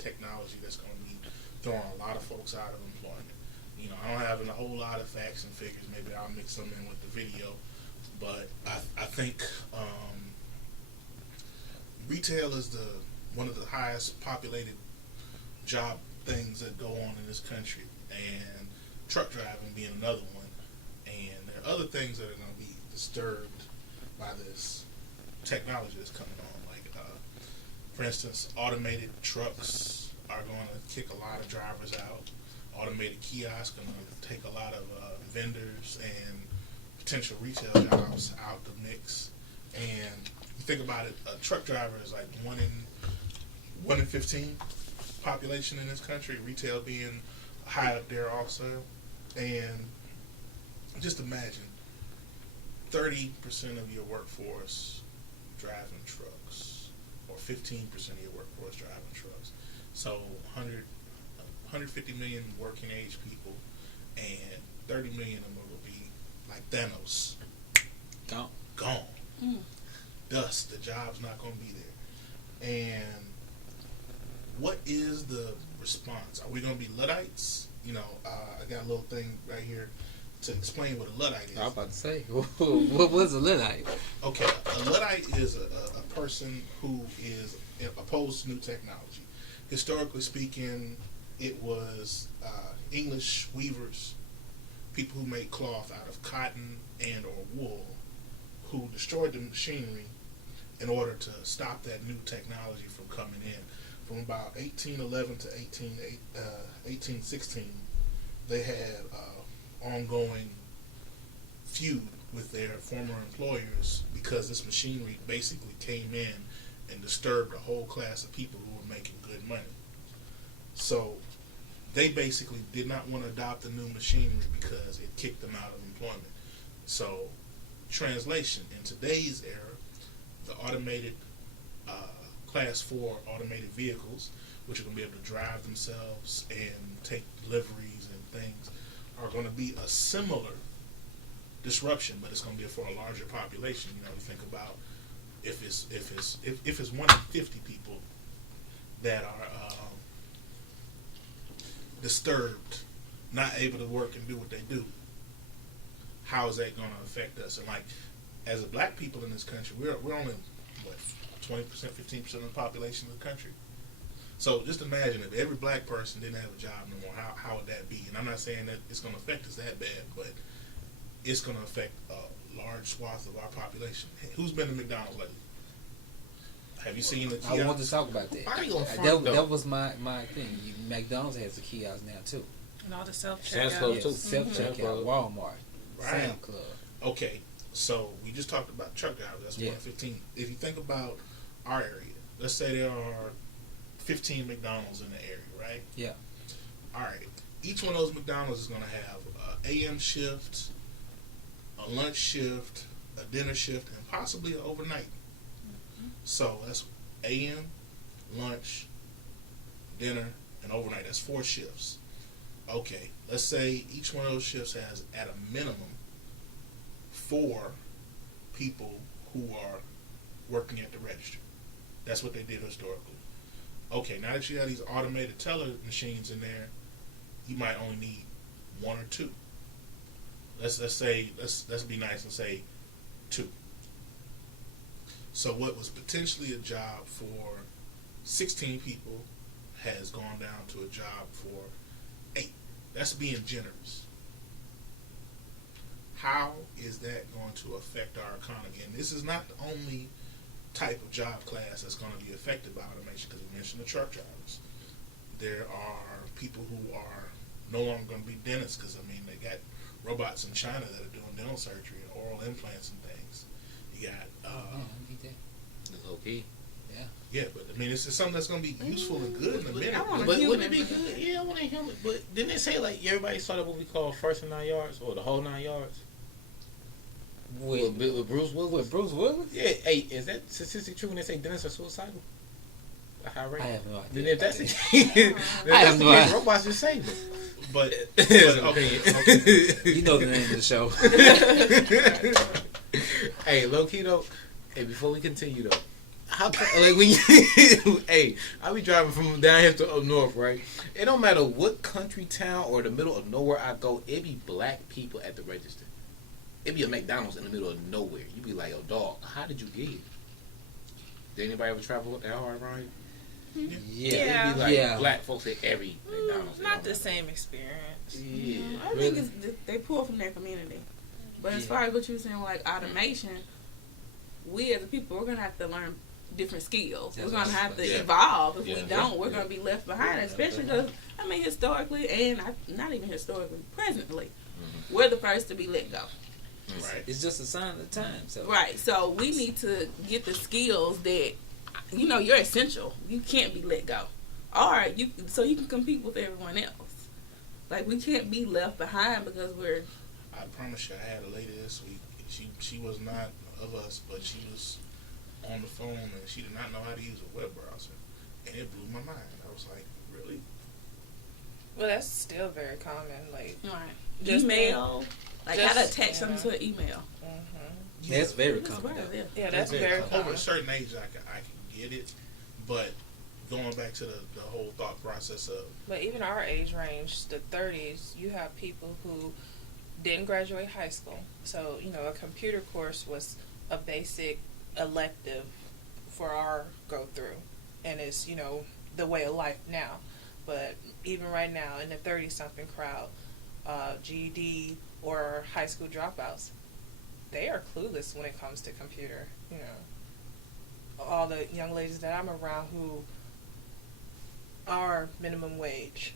technology that's going to be throwing a lot of folks out of employment. I don't have a whole lot of facts and figures. Maybe I'll mix them in with the video, but I think retail is one of the highest populated job things that go on in this country, and truck driving being another one. And there are other things that are going to be disturbed by this technology that's coming on. Like, for instance, automated trucks are going to kick a lot of drivers out. Automated kiosks are going to take a lot of vendors and potential retail jobs out the mix. And you think about it, a truck driver is like one in 15 population in this country. Retail being high up there also. And just imagine 30% of your workforce driving trucks, or 15% of your workforce driving trucks. So 150 million working age people, and 30 million of them will be like Thanos. Gone. Dust. The job's not going to be there. And what is the response? Are we going to be Luddites? I got a little thing right here to explain what a Luddite is. I was about to say, what was a Luddite? Okay, a Luddite is a person who is opposed to new technology. Historically speaking, it was English weavers, people who made cloth out of cotton and or wool, who destroyed the machinery in order to stop that new technology from coming in. From about 1811 to 1816, they had ongoing feud with their former employers because this machinery basically came in and disturbed a whole class of people who were making good money. So they basically did not want to adopt the new machinery because it kicked them out of employment. So, translation, in today's era, the automated Class 4 automated vehicles, which are going to be able to drive themselves and take deliveries and things, are going to be a similar disruption, but it's going to be for a larger population. You think about if it's 1 in 50 people that are disturbed, not able to work and do what they do, how is that going to affect us? And like, as a black people in this country, we're only 20%, 15% of the population of the country. So just imagine if every black person didn't have a job no more, how would that be? And I'm not saying that it's going to affect us that bad, but it's going to affect a large swath of our population. Hey, who's been to McDonald's lately? Have you seen the kiosk? I want to talk about that. That was my thing. McDonald's has a kiosk now too. And all the self-checkout. Self-checkout. Walmart. Right. Sam Club. Okay, so we just talked about truck drivers. That's 115. If you think about our area, let's say there are 15 McDonald's in the area, right? Yeah. All right. Each one of those McDonald's is going to have an AM shift, a lunch shift, a dinner shift, and possibly an overnight. So that's AM, lunch, dinner, and overnight. That's 4 shifts. Okay, let's say each one of those shifts has, at a minimum, 4 people who are working at the register. That's what they did historically. Okay, now that you have these automated teller machines in there, you might only need 1 or 2. Let's be nice and say 2. So what was potentially a job for 16 people has gone down to a job for 8. That's being generous. How is that going to affect our economy? And this is not the only type of job class that's going to be affected by automation, because we mentioned the truck drivers. There are people who are no longer going to be dentists because, they got robots in China that are doing dental surgery and oral implants and things. You got... Okay. Yeah. Yeah, but it's just something that's going to be useful and good in a minute. But wouldn't it be good? Yeah, I want a human. But didn't they say everybody saw that movie called First and 9 Yards, or The Whole 9 Yards? With Bruce Willis? With Bruce Willis? Yeah. Hey, is that statistic true when they say dentists are suicidal? A high rate? I have no idea. Then if that's the case, I have no idea. robots just save them. But okay. You know the name of the show. Hey, low key though. Hey, before we continue though, how like when you, hey, I be driving from down here to up north, right? It don't matter what country town or the middle of nowhere I go, it be black people at the register. It be a McDonald's in the middle of nowhere. You be like, oh dog, how did you get here? Did anybody ever travel that hard around here? Yeah. It'd be like black folks at every McDonald's. Not the same experience. Yeah. I think it's, they pull from their community. But as far as what you were saying, like automation, we as a people, we're going to have to learn different skills. We're going to have to evolve. If we don't, we're going to be left behind, especially because, I mean, historically, and not even historically, presently, we're the first to be let go. Right. It's just a sign of the time. So. Right. So we need to get the skills that, you know, you're essential. You can't be let go. Or so you can compete with everyone else. Like, we can't be left behind because we're... I promise you, I had a lady this week. She was not of us, but she was on the phone and she did not know how to use a web browser, and it blew my mind. I was like, really? Well, that's still very common. Like, email, like how to attach something to an email. Yeah, that's very common. Yeah, that's very common. Over a certain age, I can get it, but going back to the whole thought process of. But even our age range, the 30s, you have people who didn't graduate high school. So, you know, a computer course was a basic elective for our go through. And it's, you know, the way of life now. But even right now, in the 30-something crowd, GED or high school dropouts, they are clueless when it comes to computer. You know, all the young ladies that I'm around who are minimum wage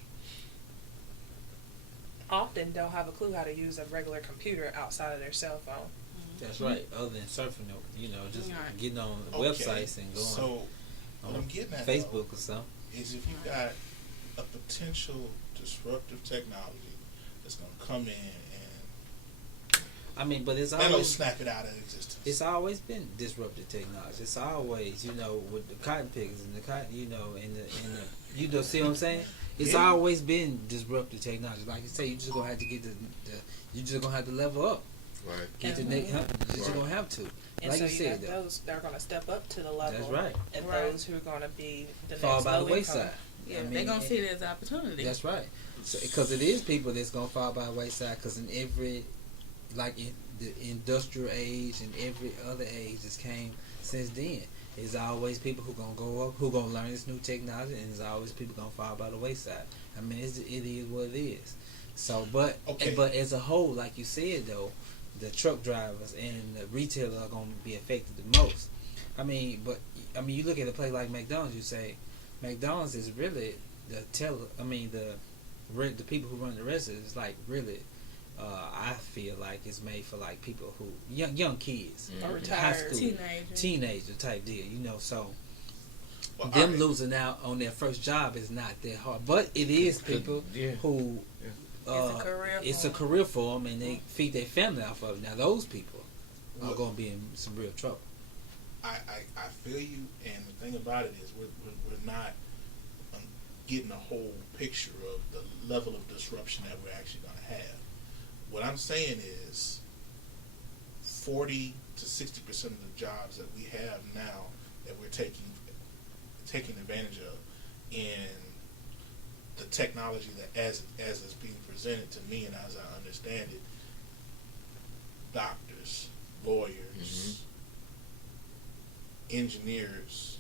often don't have a clue how to use a regular computer outside of their cell phone. That's right. Other than surfing, you know, just getting on websites and going what I'm getting at, Facebook or something. Is if you got a potential disruptive technology that's going to come in and I mean, but it's always always snap it out of existence. It's always been disruptive technology. It's always, you know, with the cotton pickers and the cotton, you know, and the you know, see what I'm saying? It's always been disruptive technology. Like you say, you just gonna have to get you just gonna have to level up. Right. Get the next. You just gonna have to. And like so you said, those that are gonna step up to the level. That's right. And those who are gonna be the fall next by the low wayside. income. Yeah, they're gonna see it as an opportunity. That's right. So, because it is people that's gonna fall by the wayside. Because in every, like in the industrial age and every other age that's came since then, there's always people who gonna go up, who gonna learn this new technology, and there's always people gonna fall by the wayside. I mean, it is what it is. So, but as a whole, like you said though, the truck drivers and the retailers are gonna be affected the most. I mean, you look at a place like McDonald's, you say McDonald's is really the people who run the restaurant is like really. I feel like it's made for like people who young kids, or high school, teenager type deal, you know. So them losing out on their first job is not that hard, but it is people who it's a career for them, and they feed their family off of it. Now those people are going to be in some real trouble. I feel you, and the thing about it is we're not getting a whole picture of the level of disruption that we're actually going to have. What I'm saying is 40 to 60% of the jobs that we have now that we're taking advantage of in the technology that as it's being presented to me and as I understand it, doctors, lawyers, engineers,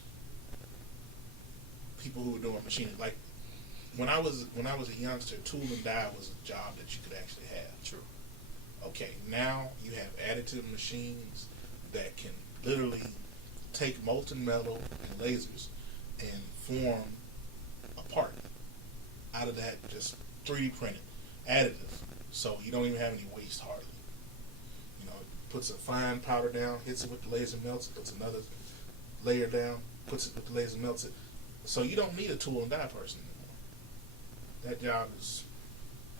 people who are doing machinery. Like when I was a youngster, tool and die was a job that you could actually have. True. Okay, now you have additive machines that can literally take molten metal and lasers and form a part out of that, just 3D printed, additive. So you don't even have any waste hardly. You know, it puts a fine powder down, hits it with the laser, melts it, puts another layer down, puts it with the laser, melts it. So you don't need a tool and die person anymore. That job is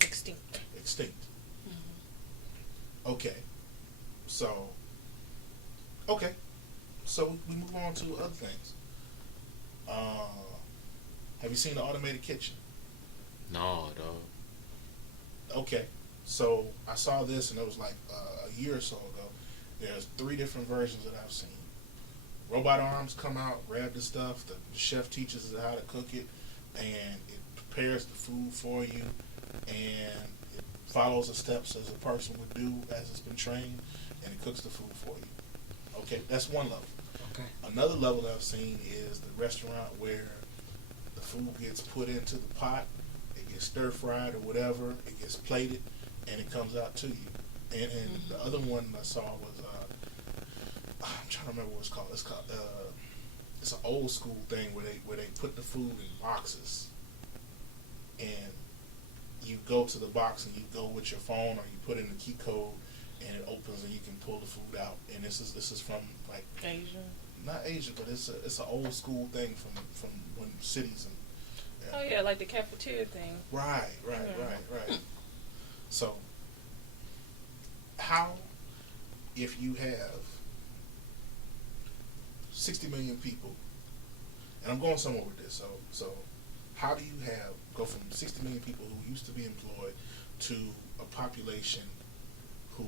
extinct. Okay, so we move on to other things. Have you seen the automated kitchen? No, dog. Okay, so I saw this and it was like a year or so ago. There's 3 different versions that I've seen. robot arms come out, grab the stuff. The chef teaches us how to cook it, and it prepares the food for you, and it follows the steps as a person would do as it's been trained, and it cooks the food for you. Okay, that's one level. Okay. Another level that I've seen is the restaurant where the food gets put into the pot, it gets stir fried or whatever, it gets plated, and it comes out to you. And the other one I saw was I'm trying to remember what it's called. It's an old school thing where they put the food in boxes, and you go to the box and you go with your phone or you put in the key code, and it opens and you can pull the food out. And this is from like Asia. Not Asia, but it's an old school thing from when cities and Oh yeah, like the cafeteria thing. right. So how, if you have 60 million people, and I'm going somewhere with this, so how do you go from 60 million people who used to be employed to a population who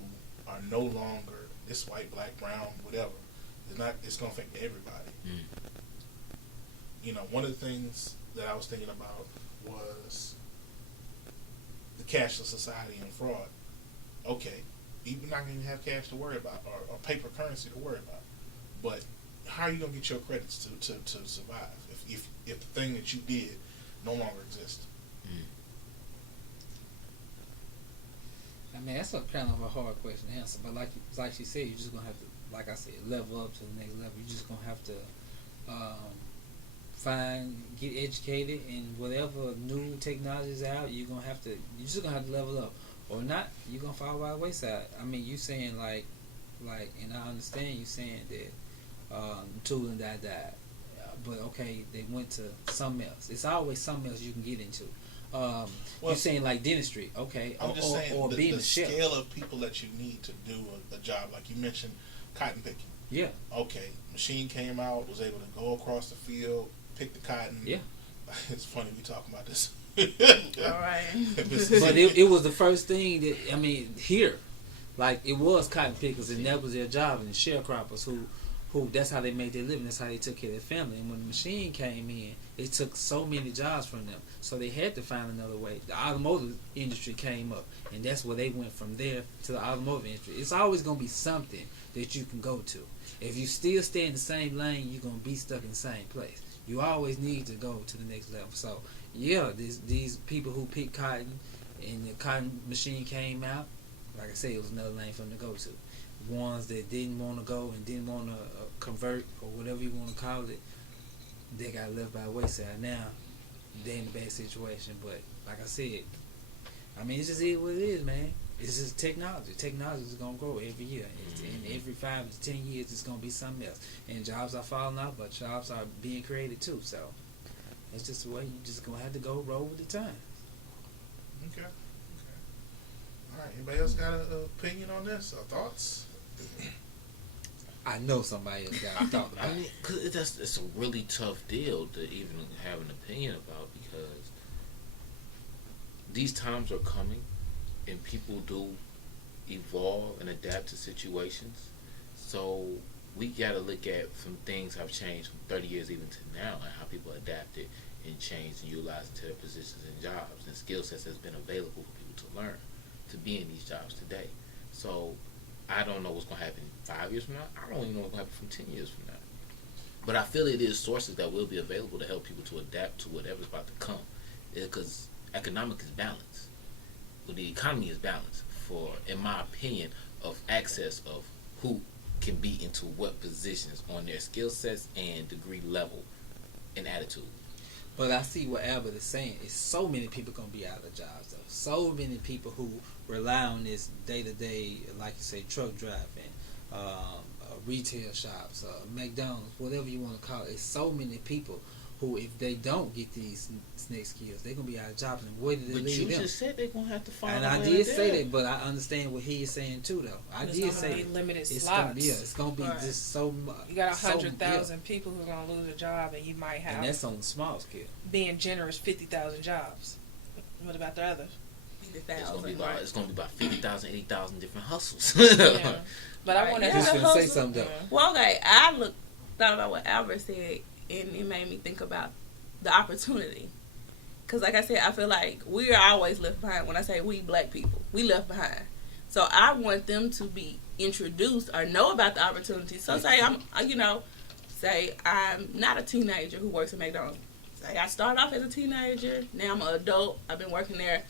are no longer this white, black, brown, whatever? It's going to affect everybody. You know, one of the things that I was thinking about was the cashless society and fraud. Okay, you're not going to have cash to worry about or paper currency to worry about, but how are you going to get your credits to survive if the thing that you did no longer exists? I mean, that's a kind of a hard question to answer, but like she said, you're just gonna have to, like I said, level up to the next level. You're just gonna have to get educated, and whatever new technology is out, you're just gonna have to level up, or not, you're gonna fall by the wayside. I mean, you saying like, and I understand you saying that tooling died, but okay, they went to something else. It's always something else you can get into. You're saying like dentistry, okay, I'm just saying or being the a chef. scale of people that you need to do a job, like you mentioned, cotton picking. Yeah. Okay, machine came out, was able to go across the field, pick the cotton. Yeah. It's funny we talking about this. All right. But it was the first thing that, I mean, here, like it was cotton pickers, and that was their job, and the sharecroppers who that's how they made their living, that's how they took care of their family. And when the machine came in, it took so many jobs from them, so they had to find another way. The automotive industry came up, and that's where they went from there to the automotive industry. It's always going to be something that you can go to. If you still stay in the same lane, you're going to be stuck in the same place. You always need to go to the next level. So yeah, these people who pick cotton, and the cotton machine came out, like I said, it was another lane for them to go to. Ones that didn't want to go and didn't want to convert, or whatever you want to call it, they got left by the wayside. Now they're in a bad situation, but like I said, I mean, it's just what it is, man. It's just technology. Technology is gonna grow every year, and every 5 to 10 years, it's gonna be something else. And jobs are falling out, but jobs are being created too. So it's just the way you just gonna have to go roll with the time. Okay. All right. Anybody else got an opinion on this or thoughts? I know somebody else got a thought about I mean, cause it's a really tough deal to even have an opinion about, because these times are coming, and people do evolve and adapt to situations. So we gotta look at some things have changed from 30 years even to now, and how people adapted and changed and utilized into their positions and jobs and skill sets that's been available for people to learn to be in these jobs today. So I don't know what's going to happen 5 years from now. I don't even know what's going to happen from 10 years from now. But I feel it is sources that will be available to help people to adapt to whatever's about to come. Because economic is balance. Well, the economy is balance for, in my opinion, of access of who can be into what positions on their skill sets and degree level and attitude. But I see what Albert is saying. It's so many people going to be out of jobs, though. So many people who rely on this day-to-day, like you say, truck driving, retail shops, McDonald's, whatever you want to call it. It's so many people who, if they don't get these next skills, they're going to be out of jobs. And where did they leave them? But you just said they're going to have to find and a I way did to say do it. that, but I understand what he is saying, too, though. I did say that. Limited It's slots. gonna be, it's going to be Right. just so much. You got 100,000 people who are going to lose a job, and you might have, And that's on the small scale. being generous, 50,000 jobs. What about the others? It's going to be about 50,000, 80,000 different hustles. Yeah. But I want to Just Yeah. going to say something, though. Well, okay, I look thought about what Albert said, and it made me think about the opportunity. Because, like I said, I feel like we are always left behind. When I say we, black people, we left behind. So I want them to be introduced or know about the opportunity. So say say I'm not a teenager who works at McDonald's. Say I started off as a teenager. Now I'm an adult. I've been working there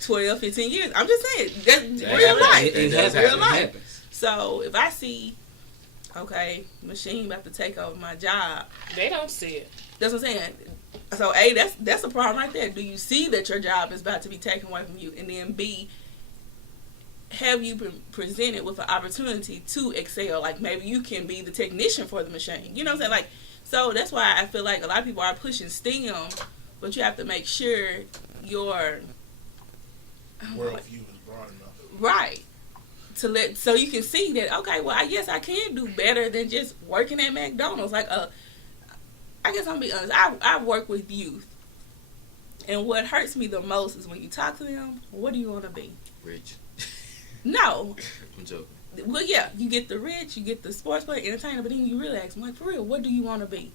12, 15 years. I'm just saying, that's real life. That's real life. So if I see, okay, machine about to take over my job. They don't see it. That's what I'm saying. So A, that's a problem right there. Do you see that your job is about to be taken away from you? And then B, have you been presented with an opportunity to excel? Like maybe you can be the technician for the machine. You know what I'm saying? Like, so that's why I feel like a lot of people are pushing STEM, but you have to make sure your worldview is broad enough. Right. So you can see that, okay, well, I guess I can do better than just working at McDonald's. Like, I guess I'm going to be honest. I work with youth. And what hurts me the most is when you talk to them, what do you want to be? Rich. No. I'm joking. Well, yeah, you get the rich, you get the sports player, entertainer, but then you really ask them, like, for real, what do you want to be?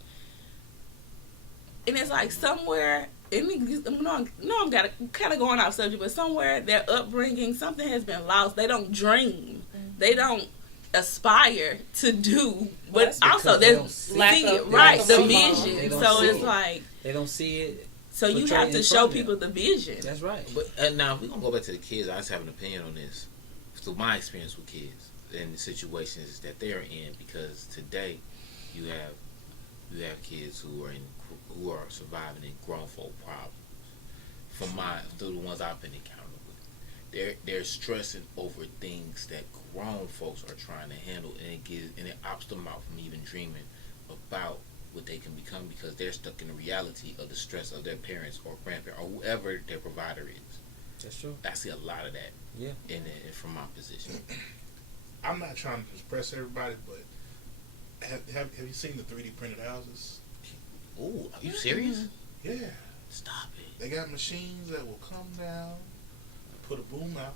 And it's like somewhere, I'm kind of going off subject, but somewhere their upbringing, something has been lost. They don't dream. They don't aspire to do, but also they don't see it, right, the vision. So it's like they don't see it. So you have to show people the vision. That's right. But now if we're gonna go back to the kids, I just have an opinion on this. Through my experience with kids and the situations that they're in, because today you have kids who are surviving in grown folk problems. Through the ones I've been encountering with, they're stressing over things that grown folks are trying to handle, and it opts them out from even dreaming about what they can become, because they're stuck in the reality of the stress of their parents or grandparents or whoever their provider is. That's true. I see a lot of that. Yeah. In from my position. I'm not trying to impress everybody, but have you seen the 3D printed houses? Ooh, are you serious? Yeah. Stop it. They got machines that will come down, put a boom out,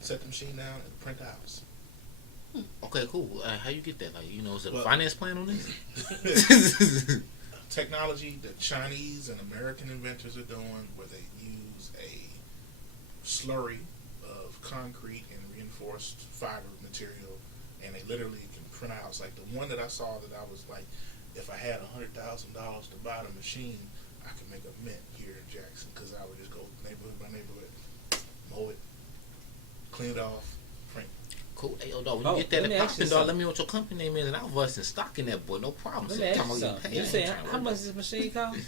set the machine down, and print the house. Okay, cool. How you get that? Like, is there a finance plan on this? Technology that Chinese and American inventors are doing, where they use a slurry of concrete and reinforced fiber material, and they literally can print out. Like the one that I saw, that I was like, if I had $100,000 to buy the machine, I could make a mint here in Jackson, because I would just go neighborhood by neighborhood, mow it, clean it off, print. Cool. Hey, dog, when you get that in popping, dog, let me know what your company name is, and I'll bust and stock in that boy. No problem. Let me ask you something. You say how much does this machine cost?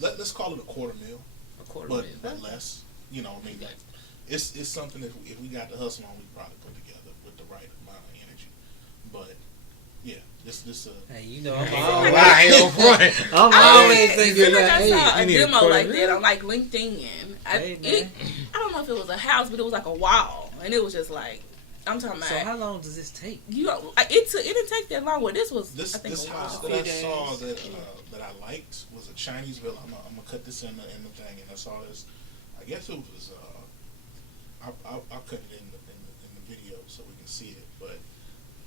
Let's call it $250,000. But less. I mean, it's something if we got the hustle on, we probably put together with the right amount of energy. But yeah, this hey, I'm always thinking that. I saw a demo like that on like LinkedIn. I don't know if it was a house, but it was like a wall, and it was just like, I'm talking about. So how long does this take? It didn't take that long. Well, this house that I saw that I liked was a Chinese villa. I'm gonna cut this in the thing, and I saw this. I guess it was. I'll cut it in the video so we can see it. But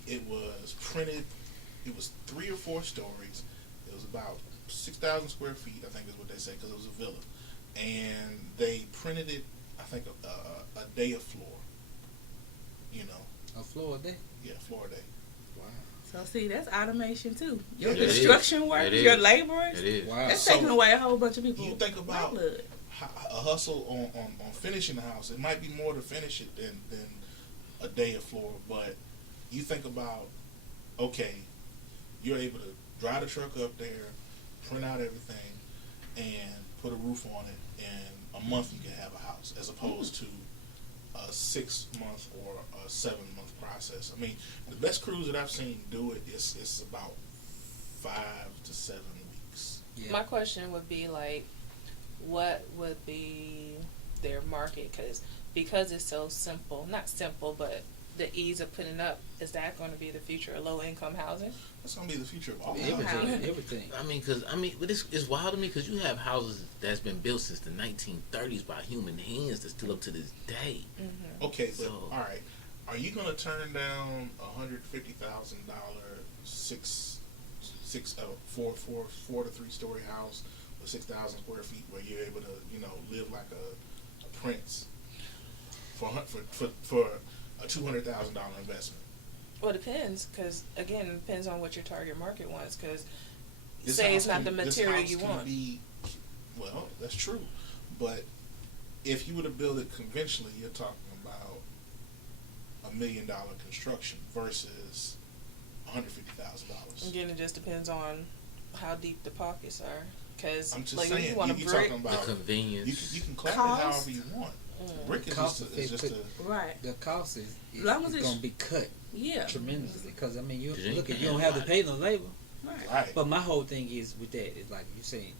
it was printed. It was 3 or 4 stories. It was about 6,000 square feet, I think is what they say, because it was a villa. And they printed it, I think, a day of floor. A floor a day? Yeah, floor a day. Wow. So see, that's automation too. Your construction work, your laborers. It is. Wow. That's taking away a whole bunch of people. You think about a hustle on finishing the house. It might be more to finish it than a day of floor. But you think about, okay, you're able to drive the truck up there, print out everything, and put a roof on it. In a month, you can have a house, as opposed to a 6-month or a 7-month process. I mean, the best crews that I've seen do it is about 5 to 7 weeks. Yeah. My question would be like, what would be their market? Because it's so simple, not simple, but the ease of putting up, is that going to be the future of low-income housing? That's going to be the future of all everything. But it's wild to me, because you have houses that's been built since the 1930s by human hands that's still up to this day. Mm-hmm. Okay, but all right, are you going to turn down $150,000 four to 3 story house with 6,000 square feet, where you're able to, live like a prince for a $200,000 investment. Well, it depends, because again, it depends on what your target market wants. Because say it's not the material you want. Well, that's true, but if you were to build it conventionally, you're talking about $1 million construction versus $150,000. Again, it just depends on how deep the pockets are. Because I'm just like, saying, you want a you're brick, talking about the convenience. You can clap it however you want. Brick is just a right. The cost is long as going to be cut tremendously, because I mean, you don't have to pay no labor. right. But my whole thing is with that is like you're saying,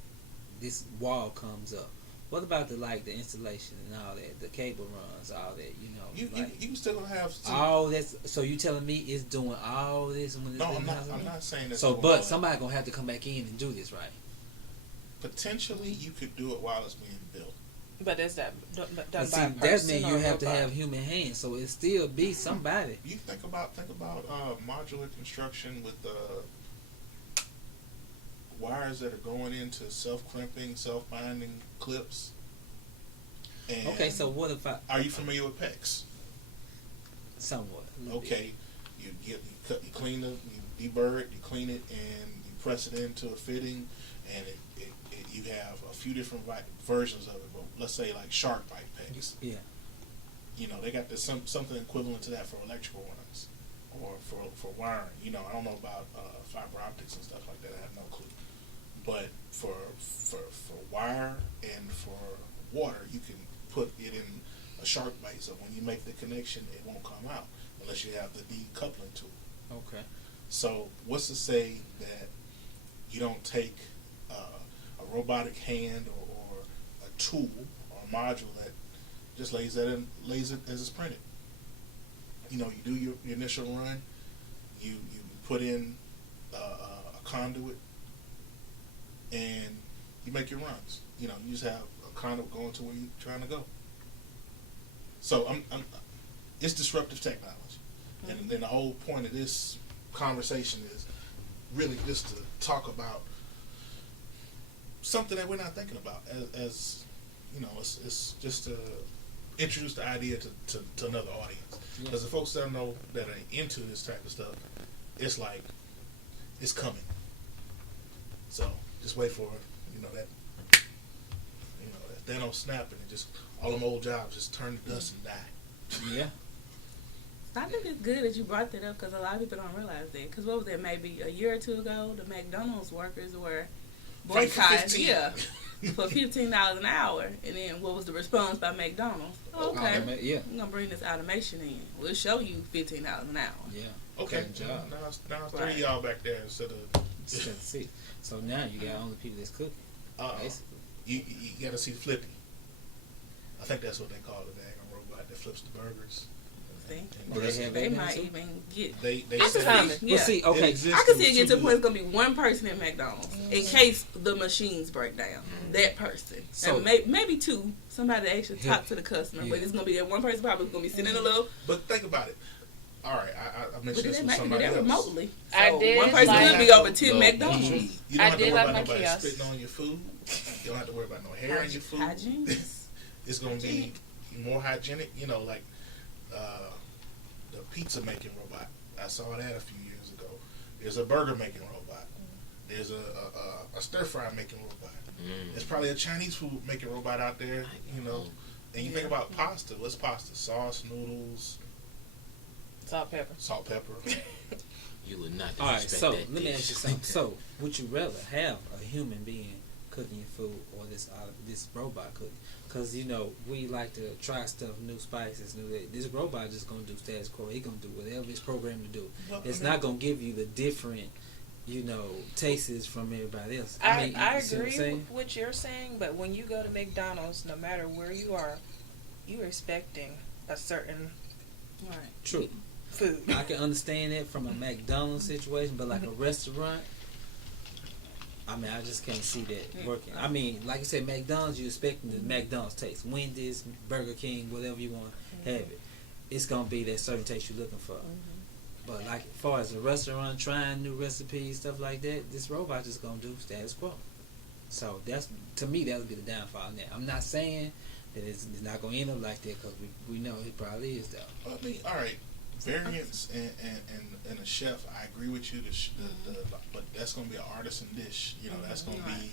this wall comes up. What about the installation and all that, the cable runs, all that, You still gonna have all this. So you telling me it's doing all this when it's no, I'm not saying that. So, but somebody gonna have to come back in and do this, right? Potentially, you could do it while it's being built. but is that done But by see, a that person means or you a have to robot? have human hands, so it still be somebody. You think about modular construction with wires that are going into self-clamping, self-binding clips. And Okay, so what if I are you familiar with PEX? somewhat? a little bit. Okay, you clean it, you deburr it, you clean it, and you press it into a fitting, and you have a few different versions of it. But let's say like shark bite PEX. Yeah. They got this something equivalent to that for electrical ones, or for wiring. I don't know about fiber optics and stuff like that. I have no clue. But for wire and for water, you can put it in a shark bite, so when you make the connection, it won't come out unless you have the decoupling tool. Okay. So what's to say that you don't take a robotic hand or a tool or a module that just lays it as it's printed? You do your initial run, you put in a conduit, and you make your runs. You just have a conduit going to where you're trying to go. So it's disruptive technology, and then the whole point of this conversation is really just to talk about something that we're not thinking about. As it's just to introduce the idea to another audience, because the folks that know that are into this type of stuff, it's like it's coming. So just wait for it. That Thanos snapping and just all them old jobs just turn to dust and die. Yeah. I think it's good that you brought that up, because a lot of people don't realize that. Because what was that, maybe a year or two ago, the McDonald's workers were boycotted, for $15 an hour. And then what was the response by McDonald's? Okay, Yeah. we're going to bring this automation in. We'll show you $15 an hour. Yeah. Okay, job. now it's 3 of y'all back there instead of Six. So now you got only people that's cooking. Basically. You got to see Flippy. I think that's what they call the daggone robot that flips the burgers. See? And They might even get... they It's said coming. Well, see, okay. I can see it get to the point it's going to be one person at McDonald's in case the machines break down. That person. So- And maybe two. Somebody that actually talk to the customer. But it's going to be that one person probably going to be sitting in a little... But think about it. All right, I But mentioned this they with might do somebody that else. remotely. So I did one person like- could be over 10 No. McDonald's. You don't I have to did worry like about my nobody kiosk. spitting on your food. You don't have to worry about no hair on your food. Hygiene. It's going to be more hygienic. The pizza making robot. I saw that a few years ago. There's a burger making robot. There's a stir fry making robot. There's probably a Chinese food making robot out there. And you think about pasta. What's pasta? Sauce, noodles, Salt, pepper. salt, pepper. You would not All right, disrespect so that let me dish. ask you something. So, would you rather have a human being cooking your food or this robot cooking? Because we like to try stuff, new spices, this robot just gonna do status quo. He gonna do whatever it's programmed to do. Well, It's not gonna give you the different, tastes from everybody else. I you see what I'm agree saying? with what you're saying, but when you go to McDonald's, no matter where you are, you're expecting a certain Right. True. food. I can understand that from a McDonald's situation, but like a restaurant, I just can't see that working. Like you said, McDonald's, you're expecting the McDonald's taste. Wendy's, Burger King, whatever you want to have it. It's going to be that certain taste you're looking for. But like as far as a restaurant trying new recipes, stuff like that, this robot just gonna do status quo. So that's, to me, that would be the downfall. Now I'm not saying that it's not gonna end up like that, because we know it probably is though. I mean, all right, variants and a chef. I agree with you. But that's gonna be an artisan dish. You know, that's gonna be.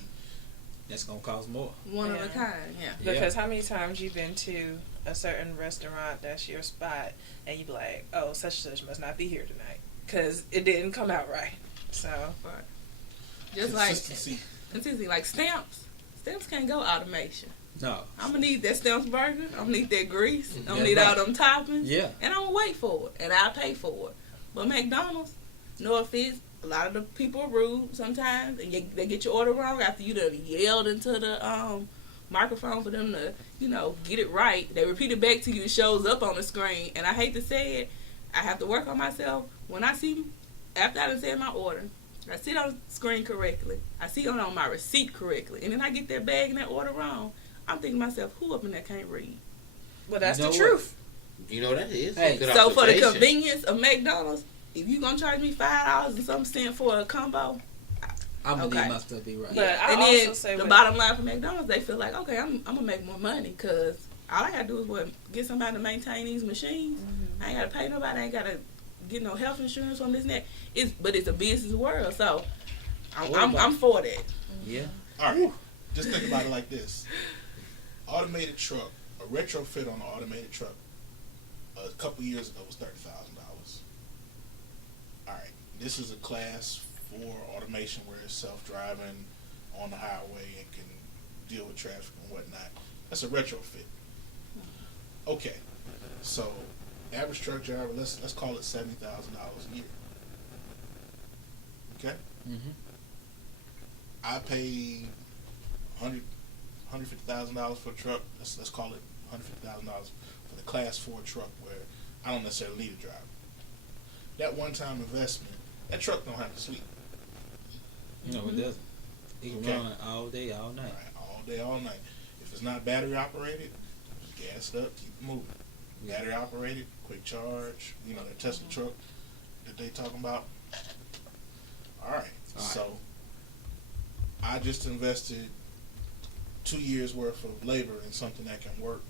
That's gonna cost more. One of a kind, yeah. Because how many times you've been to a certain restaurant that's your spot, and you be like, oh, such and such must not be here tonight because it didn't come out right. So, just consistency, like stamps. Stamps can't go automation. No. I'm gonna need that stamps burger. I'm gonna need that grease. I'm gonna need all them toppings. Yeah. And I'm gonna wait for it, and I'll pay for it. But McDonald's, no offense, a lot of the people are rude sometimes, and they get your order wrong after you done yelled into the microphone for them to, get it right. They repeat it back to you. It shows up on the screen, and I hate to say it, I have to work on myself. When I see, after I done said my order, I see it on the screen correctly. I see it on my receipt correctly, and then I get that bag and that order wrong. I'm thinking to myself, who up in there can't read? Well, that's the truth. You know that is. Hey, so for the convenience of McDonald's, if you gonna charge me $5 and some cent for a combo, I'm gonna need my stuff to be right. But and then the bottom line for McDonald's, they feel like, okay, I'm gonna make more money because all I gotta do is get somebody to maintain these machines. I ain't gotta pay nobody. I ain't gotta get no health insurance on this and that. But it's a business world, so I'm for that. Yeah. All right. Just think about it like this: automated truck, a retrofit on an automated truck, a couple years ago was $30,000. All right, this is a class 4 automation where it's self-driving on the highway and can deal with traffic and whatnot. That's a retrofit. Okay, so average truck driver, let's call it $70,000 a year. Okay. I pay $150,000 for a truck. Let's call it $150,000 for the class 4 truck where I don't necessarily need a driver. That one-time investment, that truck don't have to sleep. No, it doesn't. It can run all day, all night. Right, all day, all night. If it's not battery operated, just gas it up, keep it moving. Battery operated, quick charge. That Tesla truck that they talking about. All right. So I just invested 2 years worth of labor in something that can work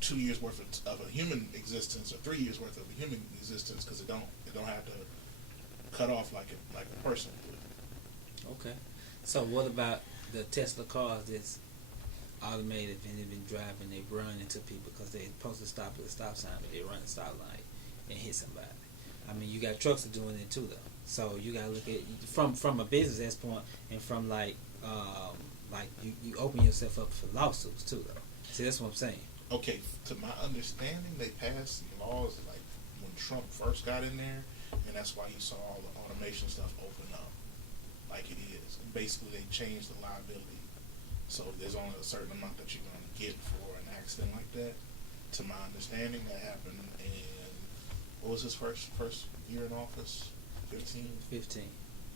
2 years worth of a human existence, or 3 years worth of a human existence, because it don't have to cut off like a person would. Okay. So what about the Tesla cars that's automated and they've been driving, they run into people because they're supposed to stop at the stop sign, but they run the stop light and hit somebody? I mean, you got trucks that doing it too, though. So you gotta look at from a business standpoint, and from you open yourself up for lawsuits too, though. See, that's what I'm saying. Okay, to my understanding, they passed laws like when Trump first got in there, and that's why you saw all the automation stuff open up like it is. And basically, they changed the liability, so there's only a certain amount that you're going to get for an accident like that. To my understanding, that happened in, what was his first year in office? 15? 15.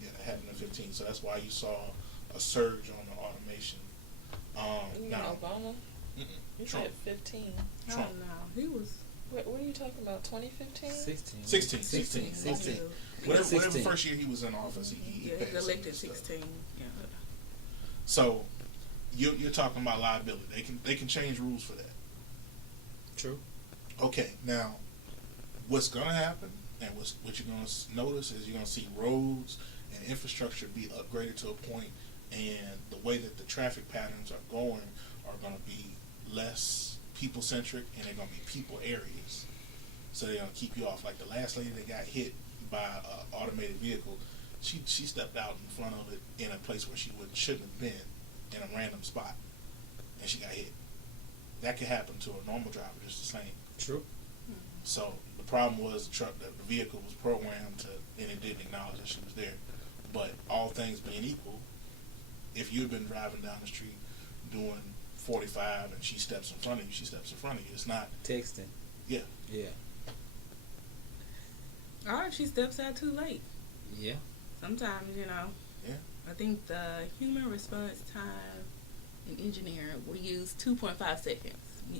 Yeah, that happened in 15. So that's why you saw a surge on the automation. Now, Obama? You Trump. said 15. Trump. Oh, no. He was... What are you talking about, 2015? 16. Whatever first year he was in office, he passed elected 16. Yeah. So you're talking about liability. They can change rules for that. True. Okay, now what's gonna happen and what you're gonna notice is you're gonna see roads and infrastructure be upgraded to a point, and the way that the traffic patterns are going are gonna be less people centric, and they're gonna be people areas. So they're gonna keep you off. Like the last lady that got hit by an automated vehicle, she stepped out in front of it in a place where she shouldn't have been, in a random spot, and she got hit. That could happen to a normal driver just the same. True. So the problem was the vehicle was programmed to, and it didn't acknowledge that she was there. But all things being equal, if you've been driving down the street doing 45 and she steps in front of you, she steps in front of you. It's not texting. Yeah. Yeah. Or if she steps out too late. Yeah. Sometimes, Yeah. I think the human response time in engineering, we use 2.5 seconds.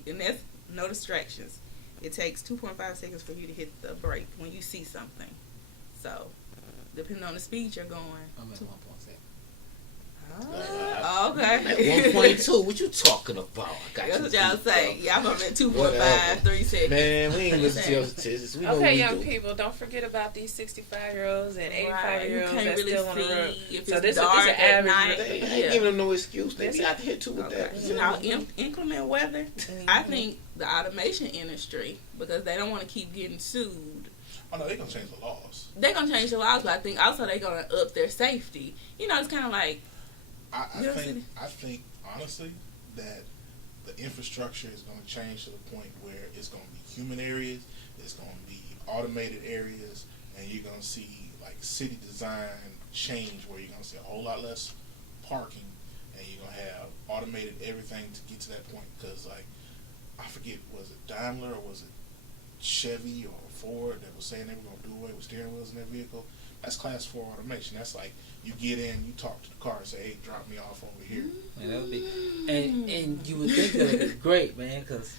And that's no distractions. it takes 2.5 seconds for you to hit the brake when you see something. So, depending on the speed you're going. I'm at 1.7. Oh, okay. At 1.2, what you talking about? I got That's you what y'all beat, say. bro. Y'all come at 2.5, Whatever. 3 seconds. Man, we ain't listen to your statistics. We know what Okay, we young do. people, don't forget about these 65-year-olds and Right. 85-year-olds You can't that's really still on the see road. if So it's this dark is an at average. night. They ain't Yeah. giving them no excuse. They Yes. be out here too with that. You know, inclement weather, I think the automation industry, because they don't want to keep getting sued, Oh no, they're gonna change the laws. they're going to change the laws, but I think also they're going to up their safety. You know, it's kind of like, I You know what I'm think honestly that the infrastructure is going to change to the point where it's going to be human areas, it's going to be automated areas, and you're going to see like city design change where you're going to see a whole lot less parking, and you're going to have automated everything to get to that point. Because like I forget, was it Daimler or was it Chevy or Ford that was saying they were going to do away with steering wheels in their vehicle? That's class 4 automation. That's like you get in, you talk to the car, and say, "Hey, drop me off over here." Man, that would be, and you would think that would be great, man, because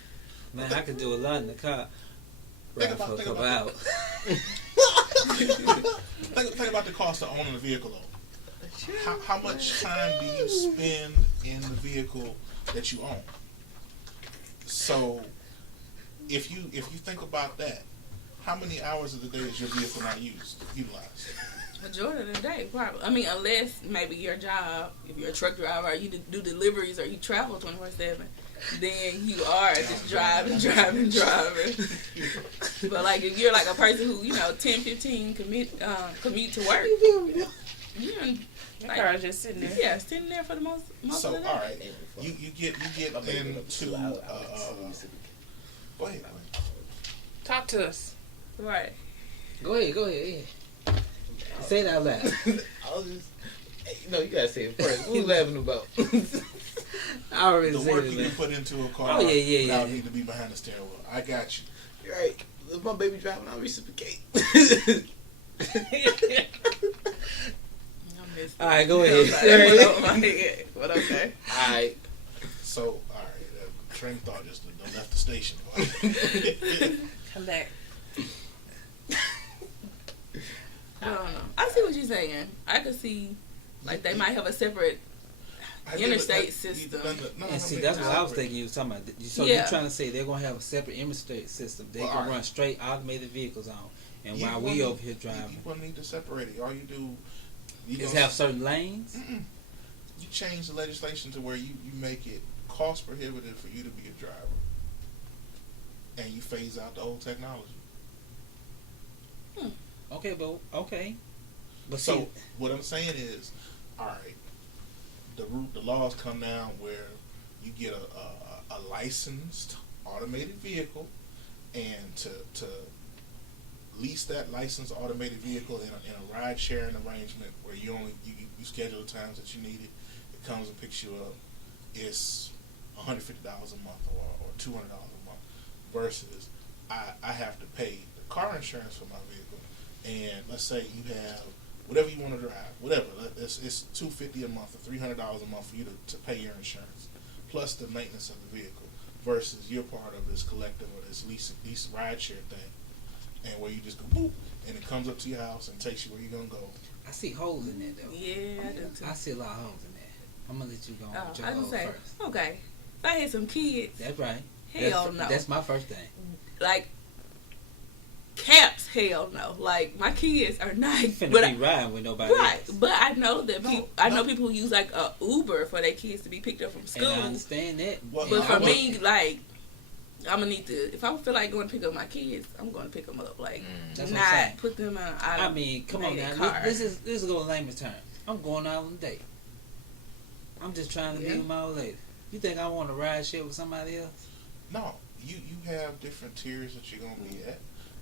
man, I could do a lot in the car. Right for a couple hours. Think about the cost of owning a vehicle, though. How much time do you spend in the vehicle that you own? So, if you think about that, how many hours of the day is your vehicle not utilized? majority of the day, probably. I mean, unless maybe your job, if you're a truck driver, or you do deliveries, or you travel 24/7, then you are just driving. But like if you're like a person who 10-15 commute to work, you Your car is just sitting there. Yeah, sitting there for the most So of the day. all right, you get into go ahead. Talk to us. Right. Go ahead. Say it out loud. I was just, you gotta say it first. What you laughing about? I already The said work it, you man. can put into a car. Oh, yeah. Without need to be behind the steering wheel. I got you. You're right. If my baby driving, I'll reciprocate. All right, go ahead. But okay. Alright. So all right, train of thought just done left the station. Come back. I don't know. I see what you're saying. I could see, like, they might have a separate interstate system. And see, that's what I was thinking you was talking about. So Yeah. you're trying to say they're going to have a separate interstate system. They can run straight automated vehicles on. And while we over here driving. You won't need to separate it. All you do... Is have certain lanes? You change the legislation to where you make it cost prohibitive for you to be a driver. And you phase out the old technology. Okay. But so see, what I'm saying is, all right, the laws come down where you get a licensed automated vehicle, and to lease that licensed automated vehicle in a ride sharing arrangement where you schedule the times that you need it. It comes and picks you up. It's $150 a month or $200 a month versus I have to pay the car insurance for my vehicle. And let's say you have whatever you want to drive, whatever. It's $250 a month or $300 a month for you to pay your insurance, plus the maintenance of the vehicle. Versus you're part of this collective or this lease ride share thing, and where you just go boop, and it comes up to your house and takes you where you're gonna go. I see holes in that though. Yeah, I do too. I see a lot of holes in that. I'm gonna let you go on with your I was holes gonna say, first. okay, if I had some kids, That's right. hell no. That's my first thing. Like, caps, hell no. Like, my kids are not. You finna But be riding with nobody right, else. but I know that I know people who use like a Uber for their kids to be picked up from school. And I understand that. Well, But for I me, like, I'm gonna need to. If I feel like going to pick up my kids, I'm going to pick them up. Like, That's what I'm saying. not put them in. I mean, come on now. Car. This is go layman's term. I'm going out on a date. I'm just trying to be with my old lady. You think I want to ride share with somebody else? No, you have different tiers that you're gonna be at.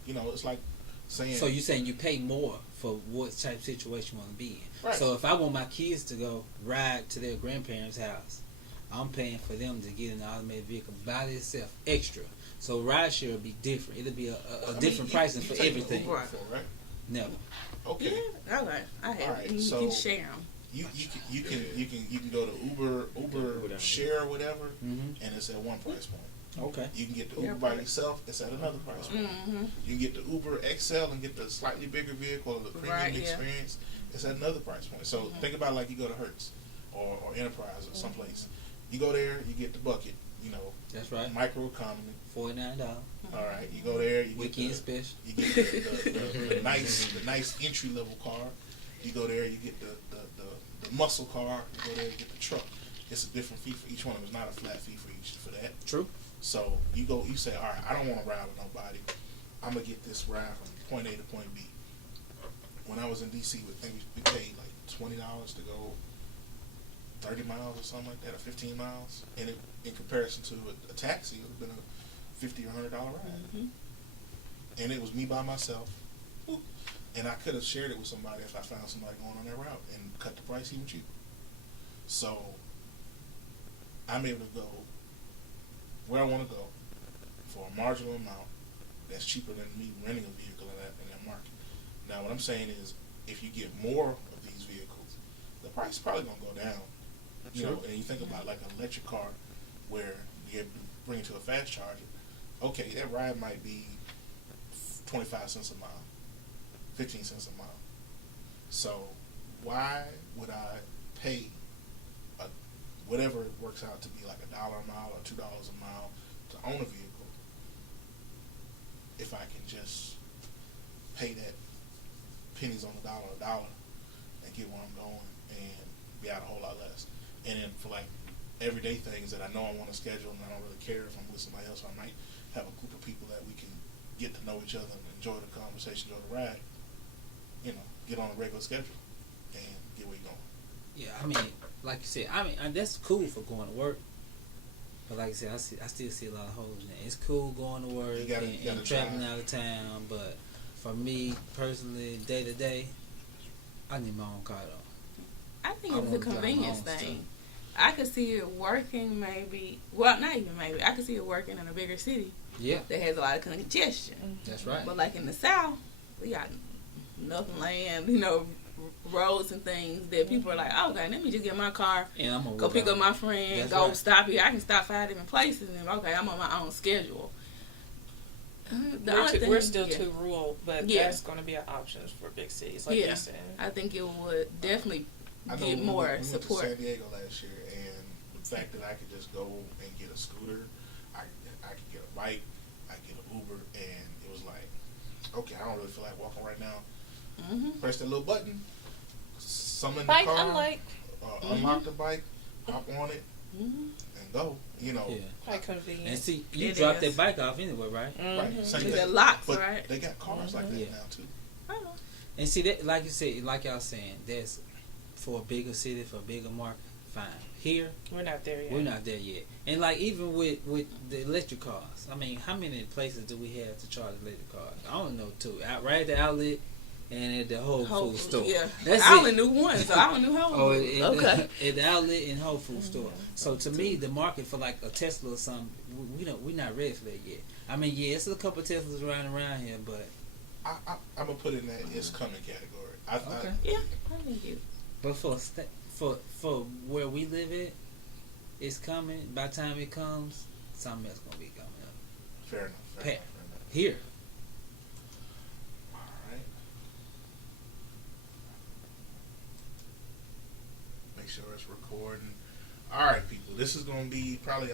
It's like saying. So you saying you pay more for what type of situation you want to be in. Right. So if I want my kids to go ride to their grandparents' house, I'm paying for them to get in an automated vehicle by itself, extra. So ride share will be different. It'll be a different pricing for everything. Uber before, right? Never. Okay. Yeah, okay. I have. All right, You so- can share them. You can go to Uber share or whatever, Mm-hmm. and it's at one price point. Okay. You can get the Uber by yourself. It's at another price point. Mm-hmm. You can get the Uber XL and get the slightly bigger vehicle or the premium experience. It's at another price point. So think about like you go to Hertz or Enterprise or someplace. You go there, you get the bucket. You know, that's right. Micro economy. $49. All right, you go there. You Weekend get special. You get the nice entry level car. You go there, you get the muscle car. You go there, you get the truck. It's a different fee for each one of them. It's not a flat fee for that. True. So you say, all right, I don't want to ride with nobody. I'm gonna get this ride from point A to point B. When I was in DC, we paid like $20 to go 30 miles or something like that, or 15 miles, and in comparison to a taxi, it would have been a $50 or $100 ride. Mm-hmm. And it was me by myself, and I could have shared it with somebody if I found somebody going on that route and cut the price even cheaper. So I'm able to go where I want to go for a marginal amount that's cheaper than me renting a vehicle in that market. Now, what I'm saying is, if you get more of these vehicles, the price is probably going to go down. You know, and you think about like an electric car where you have to bring it to a fast charger. Okay, that ride might be 25 cents a mile, 15 cents a mile. So why would I pay whatever it works out to be like $1 a mile or $2 a mile to own a vehicle if I can just pay that pennies on the dollar and get where I'm going and be out a whole lot less? And then for like everyday things that I know I want to schedule and I don't really care if I'm with somebody else, I might have a group of people that we can get to know each other and enjoy the conversation, enjoy the ride, you know, get on a regular schedule and get where you're going. Yeah, I mean, like you said, and that's cool for going to work. But like I said, I still see a lot of holes in it. It's cool going to work and traveling out of town, but for me personally, day to day, I need my own car though. I think it's a convenience thing. I could see it working maybe, well, not even maybe. I could see it working in a bigger city. Yeah. That has a lot of congestion. That's right. But like in the South, we got nothing land, you know, roads and things that people are like, okay, let me just get my car, and I'm gonna go pick up my friend, stop here. I can stop 5 different places, and okay, I'm on my own schedule. We're still too rural, but that's going to be an option for big cities, like you said. I think it would definitely get more support. I went to San Diego last year, and the fact that I could just go and get a scooter, I could get a bike, I could get an Uber, and it was like, okay, I don't really feel like walking right now. Mm-hmm. Press that little button, summon bike the car, unlock the bike, hop on it, and go. You know, quite convenient. And see, you drop that bike off anyway, right? Right. Same thing. They're locks, but right? They got cars like that now too. Oh. And see that, like you said, like y'all saying, that's for a bigger city, for a bigger market. Fine. Here, we're not there yet. We're not there yet. And like even with the electric cars, I mean, how many places do we have to charge electric cars? I don't know, two. Right at the outlet and at the Whole Foods store. Yeah, that's I only knew one, so I only knew Whole Foods. Okay. At the outlet and Whole Foods store. So to me, the market for like a Tesla or something, we're not ready for that yet. I mean, yeah, it's a couple of Teslas around here, but I'm gonna put it in that it's coming category. I think it. But for where we live at, it's coming. By the time it comes, something else gonna be coming up. Fair enough. Here. All right. Make sure it's recording. All right, people. This is gonna be probably